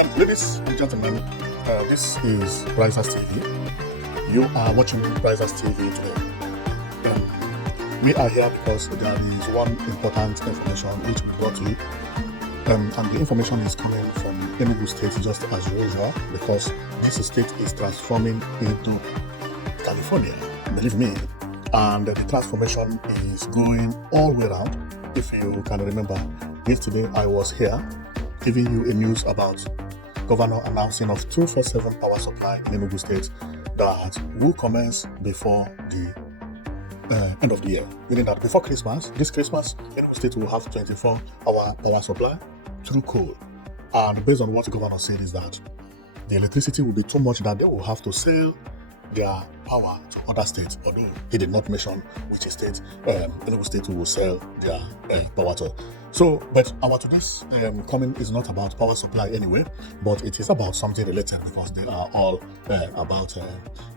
Ladies and gentlemen, this is Risers TV. You are watching Risers TV today. We are here because there is one important information which we brought to you. And the information is coming from Enugu State just as usual, because this state is transforming into California, believe me. And the transformation is going all the way around. If you can remember, yesterday I was here giving you a news about Governor announcing of 247 power supply in Enugu State that will commence before the end of the year. Meaning that before Christmas, this Christmas, Enugu State will have 24-hour power supply through coal. And based on what the governor said is that the electricity will be too much that they will have to sell their power to other states, although he did not mention which state Enugu State will sell their power to. So, but our today's comment is not about power supply anyway, but it is about something related because they are all about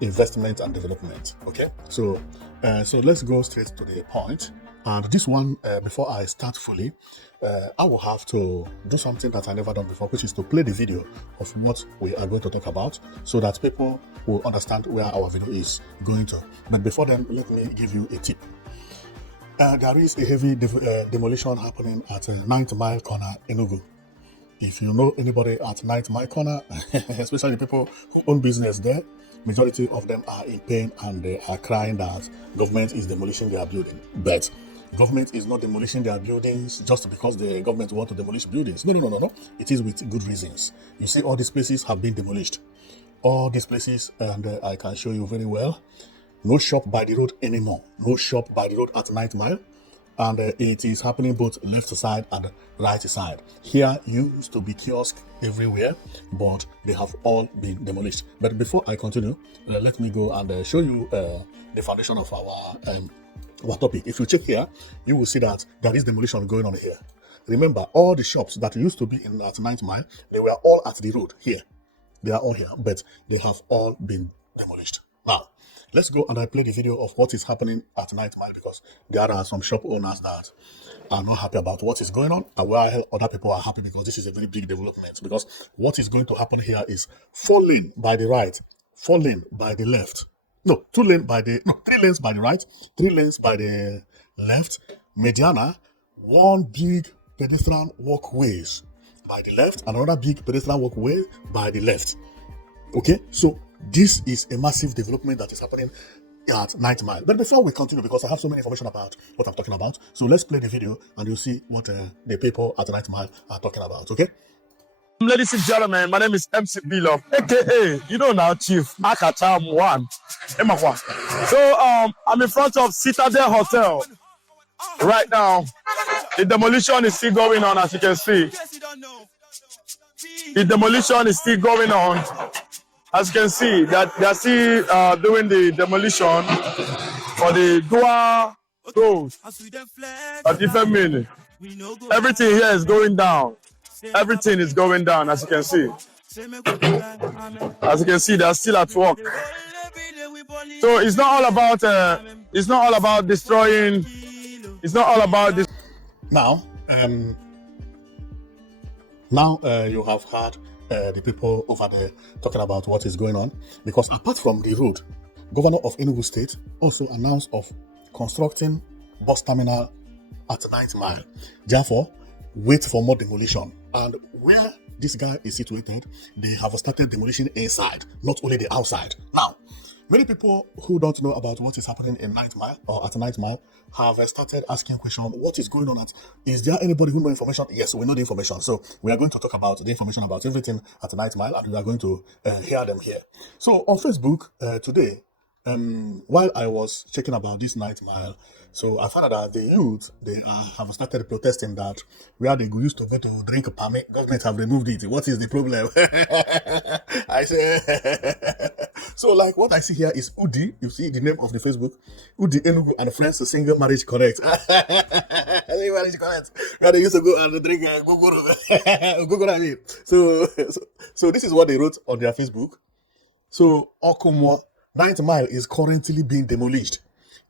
investment and development. Okay, so let's go straight to the point. And this one, before I start fully, I will have to do something that I never done before, which is to play the video of what we are going to talk about, so that people will understand where our video is going to. But before then, let me give you a tip. There is a heavy demolition happening at 9th Mile Corner, Enugu. If you know anybody at 9th Mile Corner, especially people who own business there, majority of them are in pain and they are crying that government is demolishing their building. But government is not demolishing their buildings just because the government want to demolish buildings. No. It is with good reasons. You see, all these places have been demolished. All these places, and I can show you very well. No shop by the road anymore. No shop by the road at 9th Mile. And it is happening both left side and right side. Here used to be kiosks everywhere, but they have all been demolished. But before I continue, let me go and show you the foundation of our topic. If you check here, you will see that there is demolition going on here. Remember, all the shops that used to be at 9th Mile, they were all at the road here. They are all here, but they have all been demolished. Now, let's go and I play the video of what is happening at 9th Mile, because there are some shop owners that are not happy about what is going on, and while other people are happy because this is a very big development. Because what is going to happen here is 4 lanes by the right, 4 lanes by the left. No, 3 lanes by the right, 3 lanes by the left, mediana, 1 big pedestrian walkways by the left, and another big pedestrian walkway by the left. Okay, so this is a massive development that is happening at 9th Mile. But before we continue, because I have so many information about what I'm talking about, so let's play the video and you'll see what the people at 9th Mile are talking about. Okay. Ladies and gentlemen, my name is MC Bilo, aka you know now Chief Akacham One. So I'm in front of Citadel Hotel right now. The demolition is still going on, as you can see. The demolition is still going on. As you can see, that they are still doing the demolition for the dual road at different minute. Everything here is going down. Everything is going down, as you can see. As you can see, they are still at work. So it's not all about destroying. It's not all about this. Now, you have heard the people over there talking about what is going on, because apart from the road, Governor of Enugu State also announced of constructing bus terminal at 9th Mile. Therefore, wait for more demolition. And where this guy is situated, they have started demolition inside, not only the outside. Now, many people who don't know about what is happening in 9th Mile or at 9th Mile have started asking questions, what is going on is there anybody who knows information? Yes, we know the information. So we are going to talk about the information about everything at 9th Mile, and we are going to hear them here. So on Facebook today, while I was checking about this 9th Mile, so I found out that the youth, have started protesting that where they used to go to drink a permit, government have removed it. What is the problem? I say, so like what I see here is Udi. You see the name of the Facebook, Udi Enugu and Friends Single Marriage Correct. Marriage Correct. Where they used to go and drink Google. So this is what they wrote on their Facebook. So Okomo 9th Mile is currently being demolished.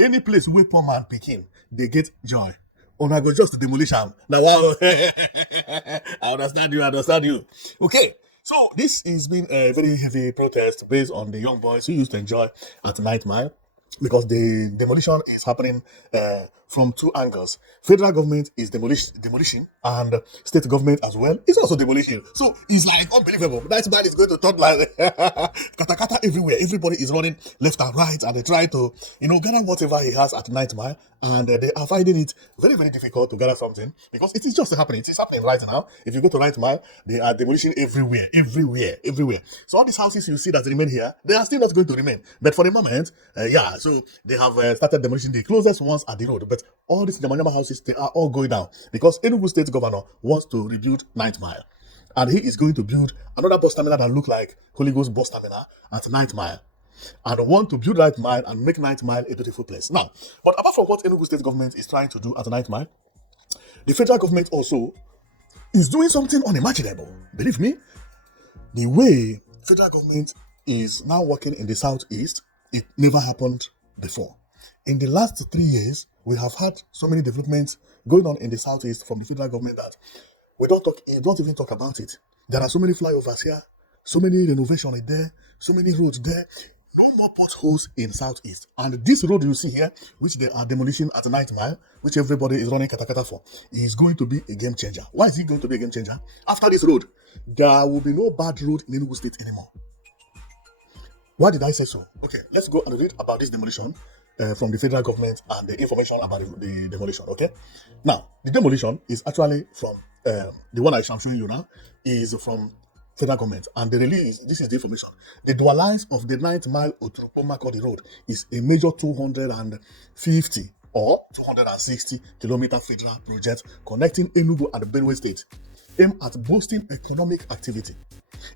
Any place where poor man picking, they get joy. Una go just demolition. Now, wow. I understand you. Okay. So this has been a very heavy protest based on the young boys who used to enjoy at Night Mile, because the demolition is happening from two angles. Federal government is demolishing, and state government as well is also demolishing. So it's like unbelievable. Night Mile is going to turn like kata kata everywhere. Everybody is running left and right, and they try to gather whatever he has at Night Mile, and they are finding it very, very difficult to gather something because it is just happening. It is happening right now. If you go to Night Mile, they are demolishing everywhere, everywhere, everywhere. So all these houses you see that remain here, they are still not going to remain. But for the moment, so they have started demolishing the closest ones at the road. But all these Yamayama houses, they are all going down because Enugu State Governor wants to rebuild Night Mile. And he is going to build another bus terminal that look like Holy Ghost bus terminal at Night Mile. And want to build Night Mile and make Night Mile a beautiful place. Now, but apart from what Enugu State government is trying to do at Night Mile, the federal government also is doing something unimaginable. Believe me, the way federal government is now working in the southeast, it never happened before. In the last 3 years, we have had so many developments going on in the southeast from the federal government that we don't even talk about it. There are so many flyovers here, so many renovations there, so many roads there. No more potholes in southeast. And this road you see here, which they are demolishing at Night Mile, which everybody is running katakata for, is going to be a game changer. Why is it going to be a game changer? After this road, there will be no bad road in Enugu State anymore. Why did I say so? Okay, let's go and read about this demolition from the federal government and the information about the demolition, okay? Now, the demolition is actually from, the one I'm showing you now, is from federal government, and the release, this is the information. The dual lines of the 9th mile Oturukpo-Makurdi road is a major 250 or 260 kilometer federal project connecting Enugu and Benue State, aimed at boosting economic activity,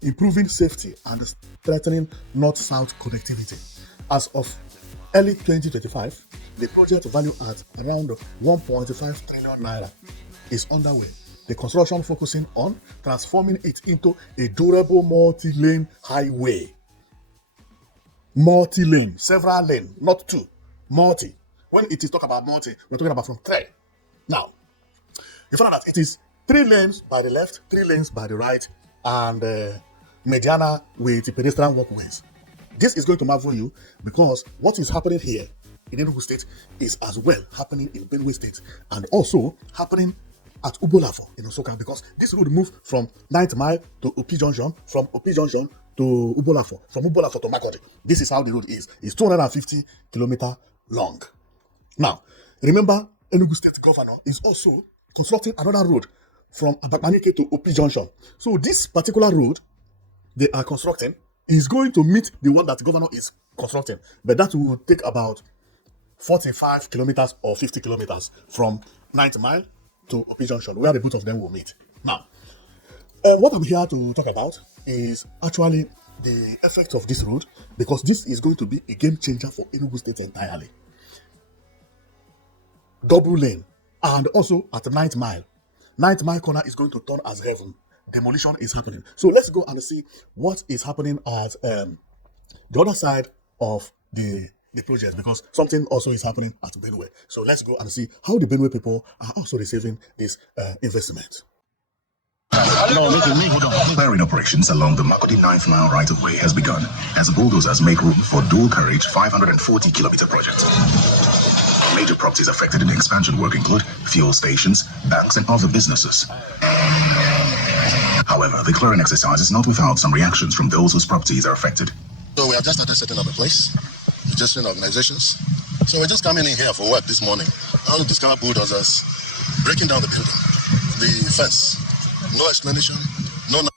improving safety, and strengthening north-south connectivity. As of early 2025, the project value at around 1.5 trillion naira is underway. The construction focusing on transforming it into a durable multi-lane highway. Multi-lane, several lane, not two. Multi. When it is talk about multi, we're talking about from three. Now, you find out that it is 3 lanes by the left, 3 lanes by the right, and mediana with pedestrian walkways. This is going to marvel you because what is happening here in Enugu State is as well happening in Benue State and also happening at Ubolafo in Osoka, because this road moved from 9th Mile to Opi Junction, from Opi Junction to Ubolafo, from Ubolafo to Makurdi. This is how the road is. It's 250 kilometers long. Now, remember, Enugu State Governor is also constructing another road from Abakanike to Opi Junction. So this particular road they are constructing is going to meet the one that the governor is constructing, but that will take about 45 kilometers or 50 kilometers from 9th Mile to Opi Junction, where the both of them will meet. Now, what I'm here to talk about is actually the effect of this road, because this is going to be a game changer for Enugu State entirely. Double lane, and also at 9th Mile. 9th Mile corner is going to turn as heaven. Demolition is happening. So let's go and see what is happening at the other side of the project, because something also is happening at Benue. So let's go and see how the Benue people are also receiving this investment. Clearing operations along the Makurdi 9th Mile right-of-way has begun as bulldozers make room for dual carriage 540-kilometer project. Major properties affected in the expansion work include fuel stations, banks, and other businesses. However, the clearing exercise is not without some reactions from those whose properties are affected. So we have just started setting up a place, registering organizations. So we're just coming in here for work this morning. Now we discover bulldozers breaking down the building, the fence. No explanation, no.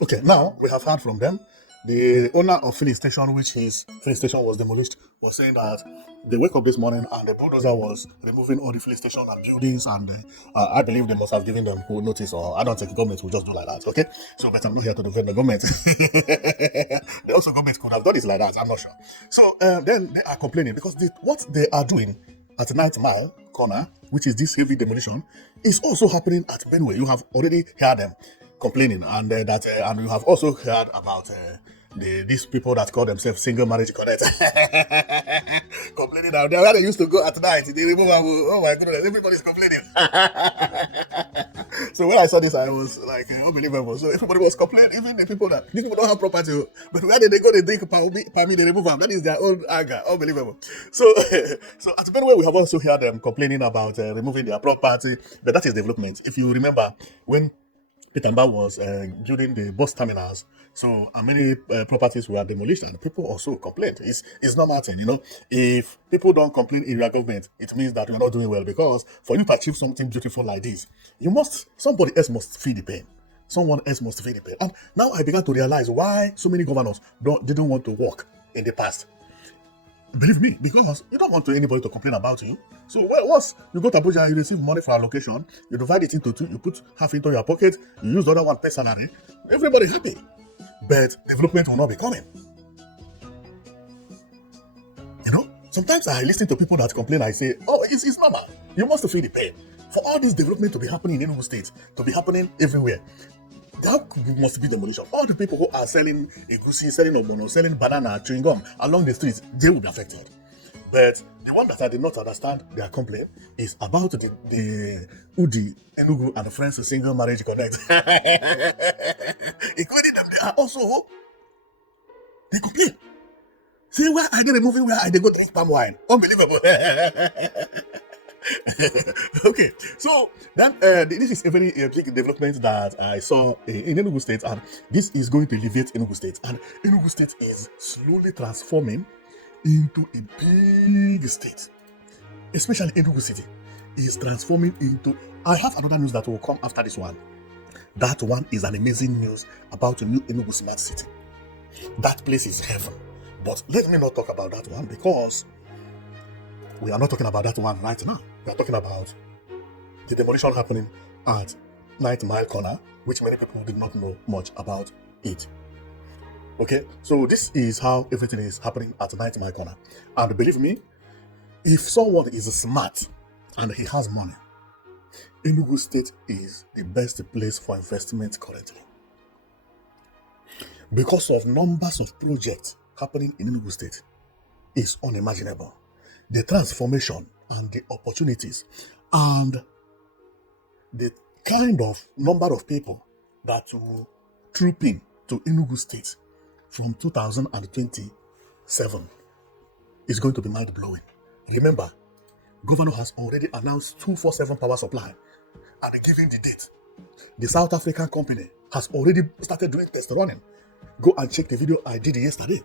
Okay, now we have heard from them. The owner of filling station, which his filling station was demolished, was saying that they wake up this morning and the bulldozer was removing all the filling station and buildings, and I believe they must have given them notice, or I don't think the government will just do like that. Okay, so but I'm not here to defend the government. The also government could have done it like that. I'm not sure. So then they are complaining because what they are doing at 9th Mile corner, which is this heavy demolition, is also happening at Benue. You have already heard them complaining, and and you have also heard about these people that call themselves single marriage connect complaining out there where they used to go at night. They remove, oh my goodness, everybody's complaining. So when I saw this, I was like unbelievable. So everybody was complaining, even the people don't have property, but where did they go? They drink palm, they remove them. That is their own anger. Unbelievable. So so at Benue we have also heard them complaining about removing their property, but that is development. If you remember when Peter Mbah was building the bus terminals. So many properties were demolished, and people also complained. It's normal thing, you know. If people don't complain in your government, it means that you're not doing well. Because for you to achieve something beautiful like this, somebody else must feel the pain. Someone else must feel the pain. And now I began to realize why so many governors didn't want to work in the past. Believe me, because you don't want anybody to complain about you. So once you go to Abuja, you receive money for allocation, you divide it into two, you put half into your pocket, you use the other one per salary, everybody happy. But development will not be coming. You know, sometimes I listen to people that complain, I say, oh, it's normal. You must feel the pain. For all this development to be happening in Enugu State, to be happening everywhere, that must be demolition. All the people who are selling egusi, selling obono, selling banana, chewing gum along the streets, they will be affected. But the one that I did not understand their complaint is about the Udi, Enugu, and the Friends Single Marriage Connect. Including them, they are also, they complain. Say, where are they removing, where are they go drink palm wine? Unbelievable. Okay, so then this is a very big development that I saw in Enugu State, and this is going to elevate Enugu State. And Enugu State is slowly transforming into a big state, especially Enugu City is transforming into. I have another news that will come after this one. That one is an amazing news about a new Enugu smart city. That place is heaven. But let me not talk about that one because we are not talking about that one right now. We are talking about the demolition happening at 9 Mile Corner, which many people did not know much about it. Okay, so this is how everything is happening at 9 Mile Corner. And believe me, if someone is smart and he has money, Enugu State is the best place for investment currently. Because of numbers of projects happening in Enugu State is unimaginable. The transformation and the opportunities and the kind of number of people that will troop in to Enugu State from 2027 is going to be mind-blowing. Remember, Governor has already announced 247 power supply and given the date. The South African company has already started doing test running. Go and check the video I did yesterday.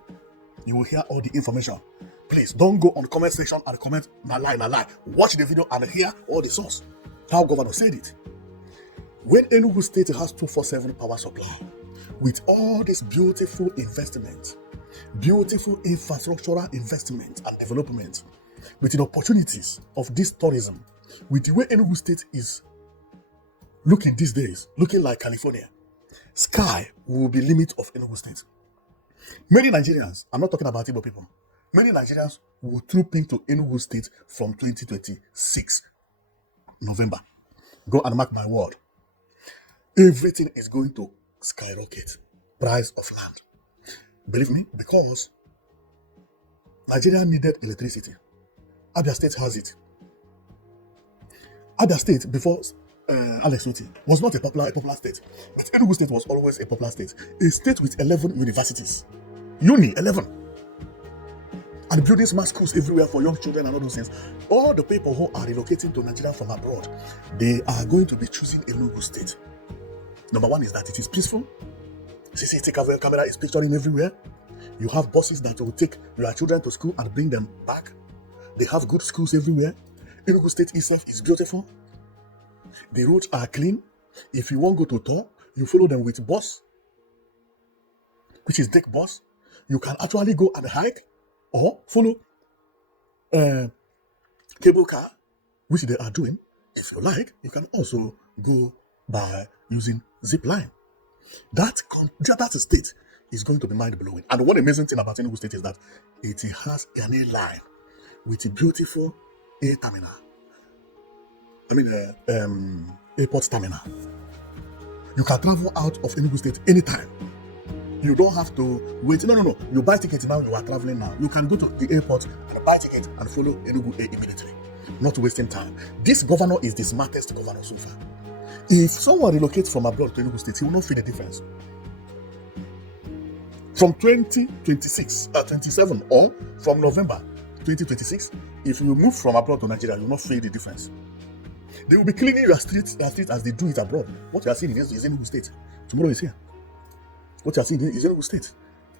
You will hear all the information. Please don't go on the comment section and comment na lie. Watch the video and hear all the source. How Governor said it. When Enugu State has 247 power supply, with all this beautiful investment, beautiful infrastructural investment and development, with the opportunities of this tourism, with the way Enugu State is looking these days, looking like California, sky will be limit of Enugu State. Many Nigerians, I'm not talking about Igbo people, many Nigerians will troop into Enugu State from 2026 November. Go and mark my word. Everything is going to skyrocket. Price of land. Believe me, because Nigeria needed electricity. Abia State has it. Abia State, before Alex Witi, was not a popular state. But Enugu State was always a popular state. A state with 11 universities. 11. And building smart schools everywhere for young children and all those things. All the people who are relocating to Nigeria from abroad, they are going to be choosing Enugu State. Number one is that it is peaceful. CCTV camera is picturing everywhere. You have buses that will take your children to school and bring them back. They have good schools everywhere. Enugu State itself is beautiful. The roads are clean. If you want to go to tour, you follow them with bus, which is deck bus. You can actually go and hike or follow cable car, which they are doing. If you like, you can also go by using zip line. That state is going to be mind-blowing. And one amazing thing about Enugu State is that it has an air line with a beautiful air terminal. Airport terminal. You can travel out of Enugu State anytime. You don't have to wait. No. You buy tickets now, you are traveling now. You can go to the airport and buy ticket and follow Enugu Air immediately. not wasting time. This governor is the smartest governor so far. If someone relocates from abroad to Enugu State, he will not feel the difference. From 27 or from November 2026, if you move from abroad to Nigeria, you will not feel the difference. They will be cleaning your streets as they do it abroad. What you are seeing is Enugu State. Tomorrow is here. What you are seeing is Enugu State.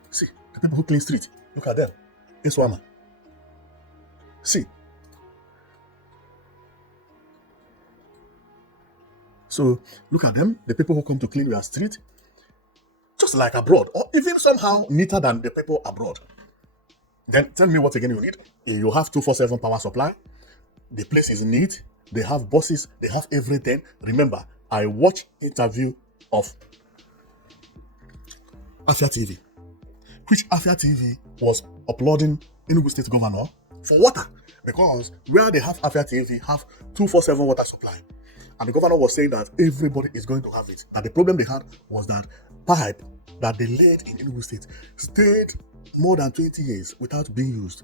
See, the people who clean street. Look at them. Iswama. See. So, look at them, the people who come to clean your street, just like abroad, or even somehow neater than the people abroad. Then tell me what again you need. You have 247 power supply. The place is neat. They have buses. They have everything. Remember, I watched interview of Afia TV, which Afia TV was uploading Enugu State Governor for water, because where they have Afia TV have 247 water supply. And the governor was saying that everybody is going to have it. And the problem they had was that pipe that they laid in Enugu State stayed more than 20 years without being used.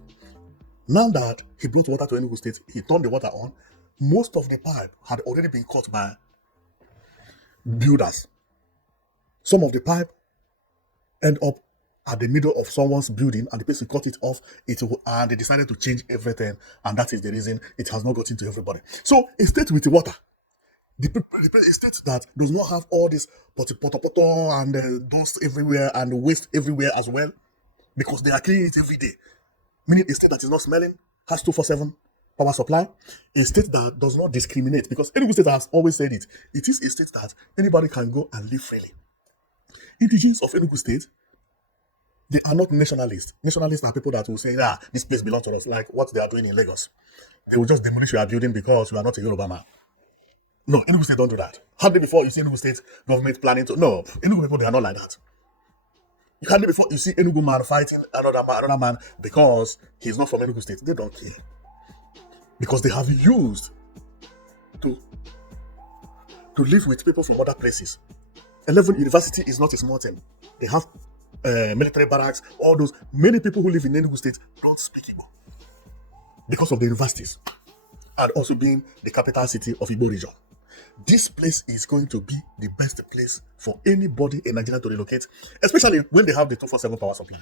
Now that he brought water to Enugu State, he turned the water on. Most of the pipe had already been cut by builders. Some of the pipe end up at the middle of someone's building, and the person cut it off. And they decided to change everything, and that is the reason it has not gotten to everybody. So a state with the water, the state that does not have all this poto and dust everywhere and waste everywhere as well, because they are cleaning it every day. Meaning a state that is not smelling, has 247 power supply. A state that does not discriminate, because Enugu State has always said it. It is a state that anybody can go and live freely. Indigenous of Enugu State, they are not nationalists. Nationalists are people that will say, this place belongs to us, like what they are doing in Lagos. They will just demolish your building because you are not a Yoruba man. No, Enugu State don't do that. How did before you see Enugu State government planning to? No, Enugu people, they are not like that. You can't do before you see Enugu man fighting another man because he's not from Enugu State. They don't care. Because they have used to live with people from other places. 11 University is not a small thing. They have military barracks, all those. Many people who live in Enugu State don't speak Igbo because of the universities and also being the capital city of Igbo region. This place is going to be the best place for anybody in Nigeria to relocate, especially when they have the 247 power supply.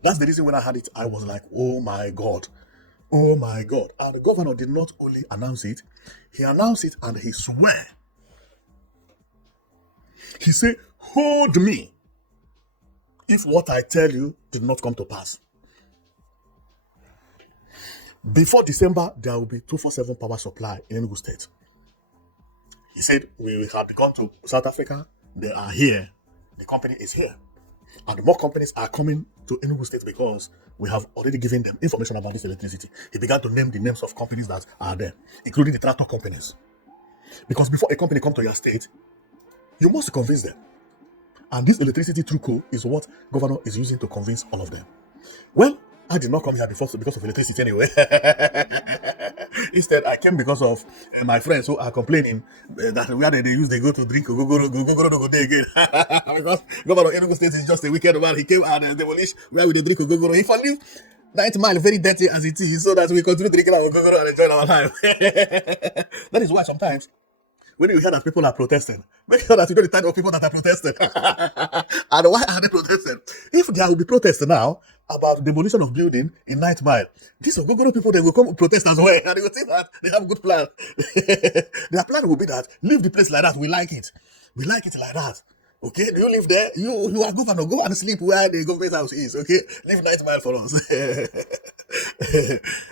That's the reason when I had it, I was like, oh my God. Oh my God. And the governor did not only announce it, he announced it and he swore. He said, hold me if what I tell you did not come to pass. Before December, there will be 247 power supply in Enugu State. He said, we have gone to South Africa. They are here. The company is here. And more companies are coming to Enugu State because we have already given them information about this electricity. He began to name the names of companies that are there, including the tractor companies. Because before a company comes to your state, you must convince them. And this electricity through coal is what governor is using to convince all of them. Well, I did not come here because of electricity anyway. Instead, I came because of my friends who are complaining that where they go to drink go there again. Because Governor Enugu State is just a wicked man. He came and demolished where we drink go. He found 9 Mile very dirty as it is, so that we continue drinking our go and enjoy our life. That is why sometimes when you hear that people are protesting, make sure that you know the type of people that are protesting. And why are they protesting? If there will be protest now about demolition of building in 9 Mile, these Ogogoro people, they will come protest as well. And they will think that they have a good plan. Their plan will be that, leave the place like that. We like it. We like it like that. Okay, you live there. You are governor. Go and sleep where the government house is. Okay, leave 9 Mile for us.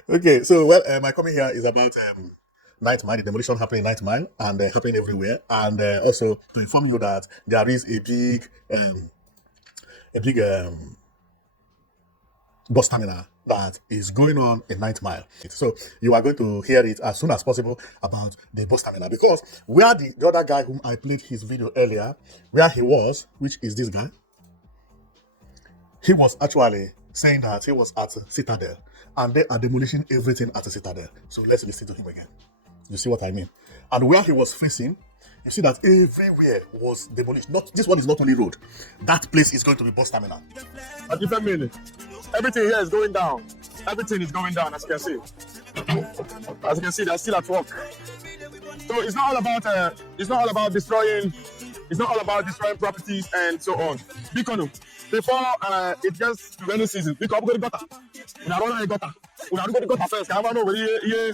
Okay, so my comment here is about 9 Mile, the demolition happening in 9 Mile and happening everywhere, and also to inform you that there is a big bus terminal that is going on in 9 Mile. So you are going to hear it as soon as possible about the bus terminal, because where the other guy whom I played his video earlier, where he was, which is this guy, he was actually saying that he was at Citadel and they are demolishing everything at the Citadel. So let's listen to him again. You see what I mean? And where he was facing, you see that everywhere was demolished. This one is not only road. That place is going to be bus terminal. A different minute. Everything here is going down. Everything is going down, as you can see. As you can see, they're still at work. So it's not all about destroying. It's not all about destroying properties and so on. Bikono, before it gets to rainy season, because we got gutter. We are running gutter. We are going to gutter first. I know where you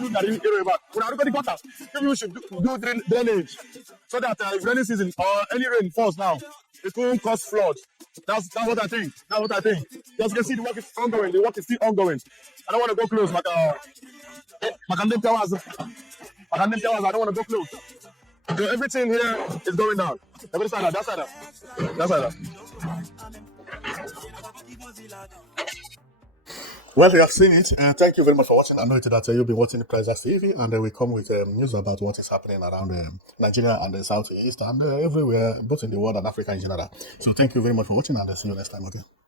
look at it. We are going to gutter. Maybe we should do drainage so that if rainy season or any rain falls now, it won't cause flood. That's what I think. That's what I think. As you can see, the work is ongoing. The work is still ongoing. I don't want to go close, but I don't want to go close. So everything here is going down. Every side, that side, that side. Well, you have seen it. Thank you very much for watching. I know that you'll be watching the Prizes TV, and we come with news about what is happening around Nigeria and the Southeast and everywhere, both in the world and Africa in general. So thank you very much for watching, and see you next time. Okay.